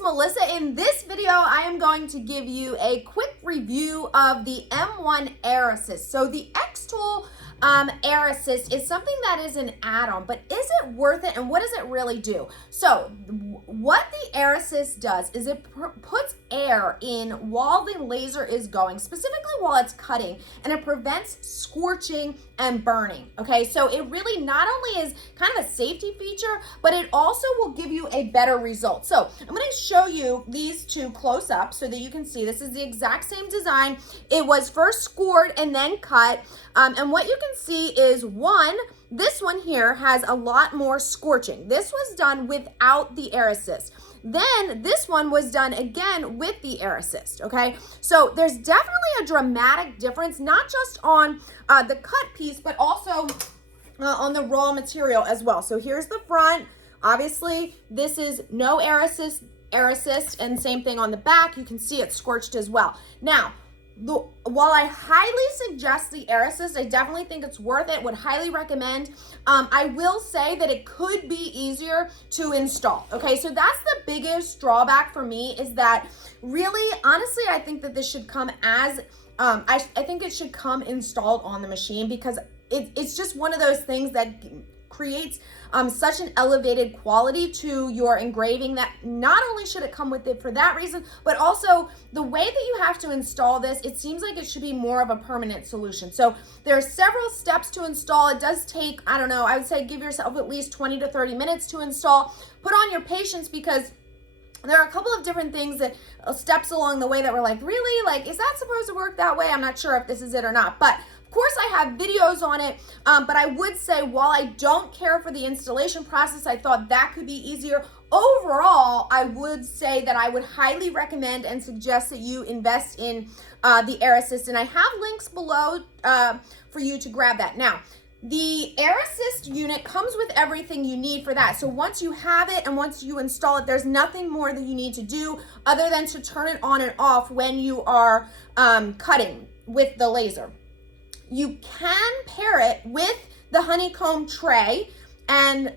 it's Melissa. In this video, I am going to give you a quick review of the M1 Air Assist. So the XTool Air Assist is something that is an add-on, but is it worth it and what does it really do? So what the Air Assist does is it puts air in while the laser is going, specifically while it's cutting, and it prevents scorching and burning. Okay, so it really not only is kind of a safety feature, but it also will give you a better result. So I'm going to show you these two close up so that you can see this is the exact same design. It was first scored and then cut, and what you can see is this one here has a lot more scorching. This was done without the Air Assist. Then this one was done again with the Air Assist, okay? So there's definitely a dramatic difference, not just on the cut piece, but also on the raw material as well. So here's the front. Obviously, this is no Air Assist, and same thing on the back. You can see it's scorched as well. Now, while I highly suggest the Air Assist, I definitely think it's worth it, would highly recommend. I will say that it could be easier to install. Okay, so that's the biggest drawback for me, is that really, honestly, I think that this should come as, I think it should come installed on the machine, because it's just one of those things that creates such an elevated quality to your engraving that not only should it come with it for that reason, but also the way that you have to install this, it seems like it should be more of a permanent solution. So there are several steps to install. It does take, I don't know, I would say give yourself at least 20 to 30 minutes to install. Put on your patience, because there are a couple of different things that steps along the way that were like, really? Like, is that supposed to work that way? I'm not sure if this is it or not. But of course, I have videos on it, but I would say while I don't care for the installation process, I thought that could be easier. Overall, I would say that I would highly recommend and suggest that you invest in the Air Assist, and I have links below for you to grab that. Now, the Air Assist unit comes with everything you need for that. So once you have it and once you install it, there's nothing more that you need to do other than to turn it on and off when you are cutting with the laser. You can pair it with the Honeycomb tray and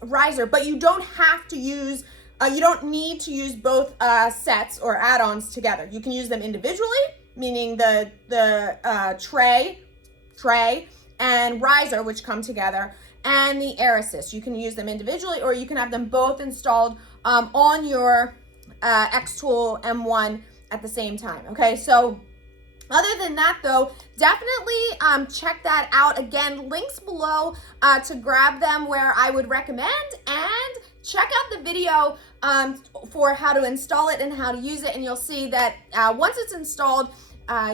riser, but you don't have to use, you don't need to use both sets or add-ons together. You can use them individually, meaning the tray and riser, which come together, and the Air Assist. You can use them individually, or you can have them both installed on your XTool M1 at the same time, okay? So other than that, though, definitely check that out. Again, links below to grab them where I would recommend, and check out the video for how to install it and how to use it, and you'll see that once it's installed,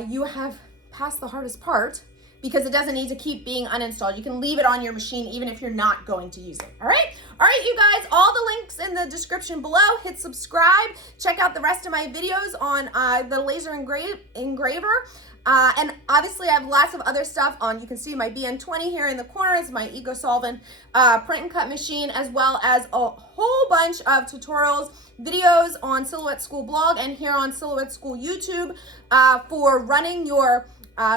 you have passed the hardest part, because it doesn't need to keep being uninstalled. You can leave it on your machine even if you're not going to use it, all right? All right, you guys, all the links in the description below. Hit subscribe. Check out the rest of my videos on the laser engraver. And obviously, I have lots of other stuff on. You can see my BN20 here in the corner is my EcoSolvent print and cut machine, as well as a whole bunch of tutorials, videos on Silhouette School blog and here on Silhouette School YouTube for running your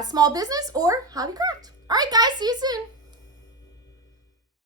small business or hobby craft. All right, guys, see you soon.